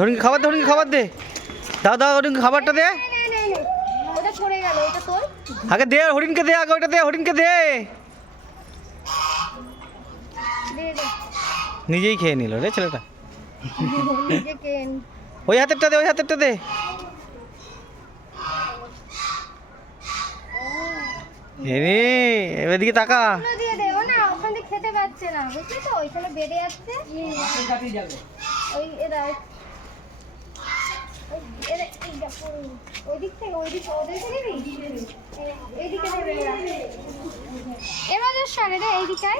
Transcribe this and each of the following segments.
হরিণকে খাবার দে, হরিণকে খাবার দে। দাও দাও, হরিণকে খাবারটা দে। আগে দে, হরিণকে দে, আগে ওইটা দে, হরিণকে দে। নিজেই খেয়ে নিল রে ছেলেটা। ওই হাতেরটা দে, ওই হাতেরটা দে। এদিকে তাকা। খেতে পাচ্ছে না, বুঝলি তো, ওইখানে বেড়ে যাচ্ছে। ওই দিক থেকে ওদেরকে দিবি, এইদিকে দেবে এবার সারে রে, এইদিকে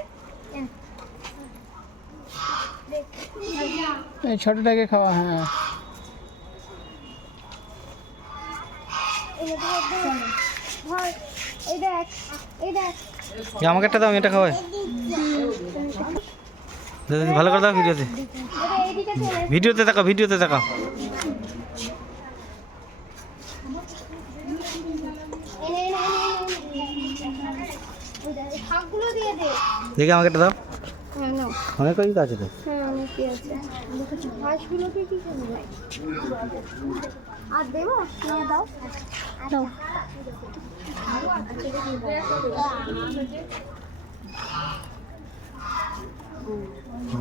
এই ছোটটাকে খাওয়া। হ্যাঁ এই দেখ, এই দেখ, আমাকে একটা দাও, এটা খাওয়াই। ভালো করে দাও ভিডিওতে, ভিডিওতে তাকা, ভিডিওতে তাকা। দেখি আমাকে একটা দাও। অনেক কই আছে তো। হ্যাঁ অনেকই আছে। হাঁসগুলোকে কি করবে? আর দেবো না, দাও দাও।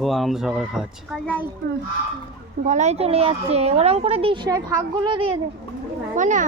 ও আনন্দ সহকারে খাওয়াচ্ছে। গলায় চলে যাচ্ছে, ওরম করে দিস না, ফাঁকগুলো দিয়ে দে না।